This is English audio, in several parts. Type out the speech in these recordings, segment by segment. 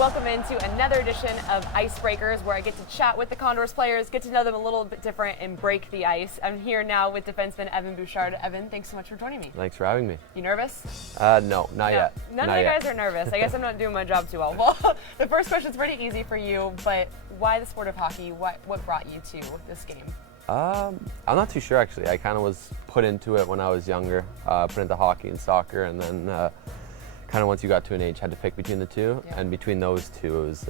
Welcome into another edition of Icebreakers, where I get to chat with the Condors players, get to know them a little bit different, and break the ice. I'm here now with defenseman Evan Bouchard. Evan, thanks so much for joining me. Thanks for having me. You nervous? No, not yet. None of you guys are nervous. I guess I'm not doing my job too well. Well, the first question's pretty easy for you, but why the sport of hockey? What brought you to this game? I'm not too sure, actually. I kind of was put into it when I was younger, put into hockey and soccer, and then kind of once you got to an age, had to pick between the two, and between those two, it was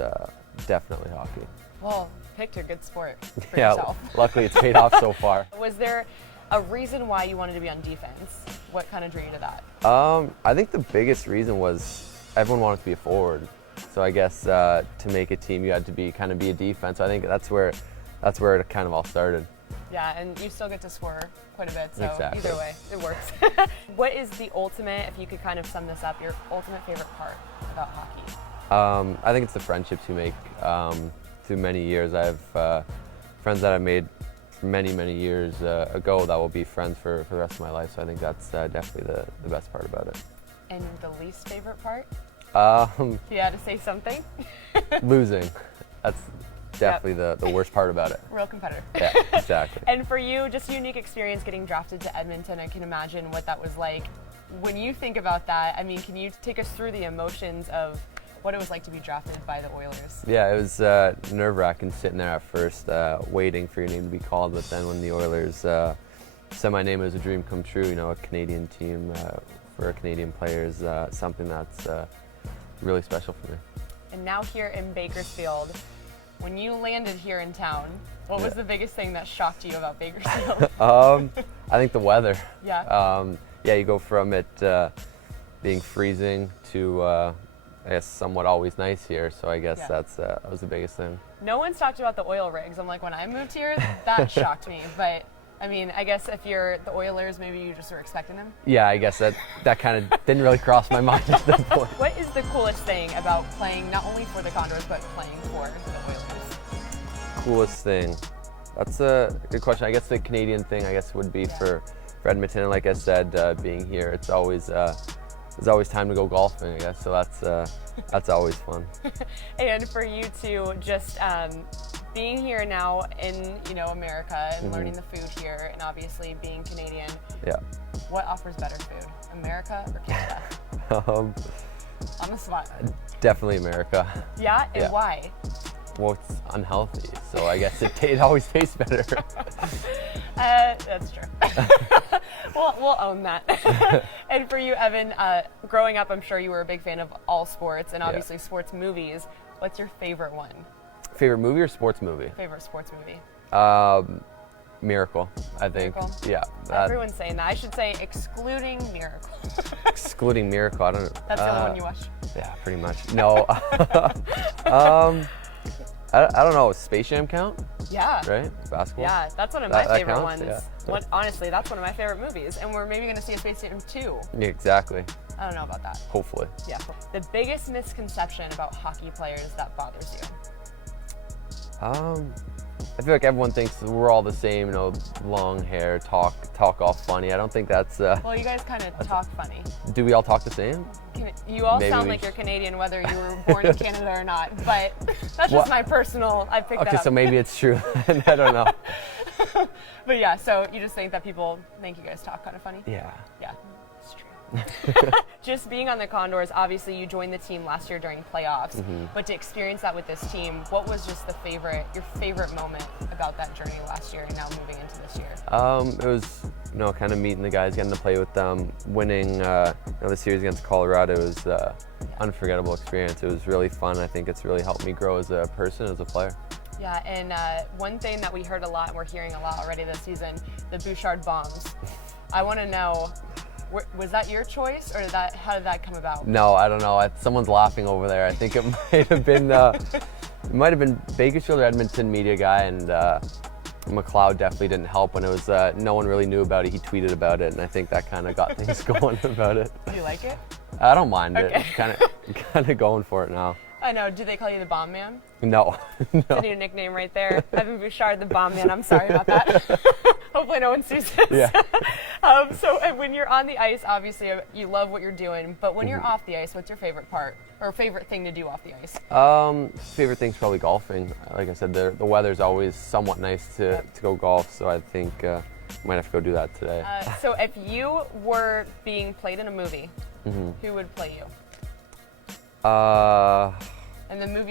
definitely hockey. Well, picked a good sport for yourself. Luckily it's paid off so far. Was there a reason why you wanted to be on defense? What kind of drew you to that? I think the biggest reason was everyone wanted to be a forward. So I guess to make a team, you had to be a defense. I think that's where it kind of all started. Yeah, and you still get to score quite a bit, so Exactly. Either way, it works. What is the ultimate, if you could kind of sum this up, your ultimate favorite part about hockey? I think it's the friendships you make through many years. I have friends that I made many years ago that will be friends for the rest of my life, so I think that's definitely the best part about it. And the least favorite part? If you had to say something? Losing. That's definitely the worst part about it. Real competitor. Yeah, exactly. And for you, just a unique experience getting drafted to Edmonton. I can imagine what that was like. When you think about that, I mean, can you take us through the emotions of what it was like to be drafted by the Oilers? Yeah, it was nerve-wracking sitting there at first, waiting for your name to be called, but then when the Oilers said my name, it was a dream come true. You know, a Canadian team for a Canadian player is something that's really special for me. And now here in Bakersfield, when you landed here in town, what was the biggest thing that shocked you about Bakersfield? I think the weather. Yeah. You go from it being freezing to, I guess, somewhat always nice here. So I guess that was the biggest thing. No one's talked about the oil rigs. I'm like, when I moved here, that shocked me. But I mean, I guess if you're the Oilers, maybe you just were expecting them? Yeah, I guess that kind of didn't really cross my mind at that point. What is the coolest thing about playing not only for the Condors, but playing for the Oilers? Coolest thing? That's a good question. I guess the Canadian thing, I guess, would be for Edmonton. And like I said, being here, it's always time to go golfing, I guess. So that's always fun. And for you too, just being here now in America and learning the food here, and obviously being Canadian. Yeah. What offers better food, America or Canada? On the spot. Definitely America. Yeah, and why? Well, it's unhealthy, so I guess it always tastes better. That's true. We'll own that. And for you, Evan, growing up, I'm sure you were a big fan of all sports and obviously sports movies. What's your favorite one? Favorite movie or sports movie? Favorite sports movie. Miracle, I think. Miracle? Yeah. Everyone's saying that. I should say excluding Miracle. Excluding Miracle, I don't know. That's the only one you watch? Yeah, pretty much. No. I don't know. Space Jam count? Yeah. Right? Basketball? Yeah, that's one of my favorite counts? ones. Yeah. Honestly, that's one of my favorite movies. And we're maybe going to see a Space Jam 2. Yeah, exactly. I don't know about that. Hopefully. Yeah. The biggest misconception about hockey players that bothers you? I feel like everyone thinks we're all the same, long hair, talk all funny. I don't think that's... Well, you guys kind of talk funny. Do we all talk the same? You all sound like you're Canadian, whether you were born in Canada or not, but that's just my personal, I picked that up. Okay, so maybe it's true. I don't know. But yeah, so you just think that people think you guys talk kind of funny? Yeah. Yeah, it's true. Just being on the Condors, obviously you joined the team last year during playoffs, but to experience that with this team, what was just your favorite moment about that journey last year and now moving into this year? It was, kind of meeting the guys, getting to play with them, winning the series against Colorado. It was unforgettable experience. It was really fun. I think it's really helped me grow as a person, as a player. Yeah, and one thing that we heard a lot, and we're hearing a lot already this season, the Bouchard Bombs. I want to know, was that your choice, or how did that come about? No, I don't know. Someone's laughing over there. I think it might have been Bakersfield or Edmonton media guy, and McLeod definitely didn't help when it was. No one really knew about it. He tweeted about it, and I think that kind of got things going about it. Do you like it? I don't mind it. Kind of going for it now. I know. Do they call you the Bomb Man? No. That's a new nickname right there. Evan Bouchard, the Bomb Man. I'm sorry about that. Hopefully no one sues us. Yeah. So when you're on the ice, obviously you love what you're doing, but when you're off the ice, what's your favorite part or favorite thing to do off the ice? Favorite thing's probably golfing. Like I said, the weather's always somewhat nice to go golf, so I think might have to go do that today. So if you were being played in a movie, who would play you? And the movie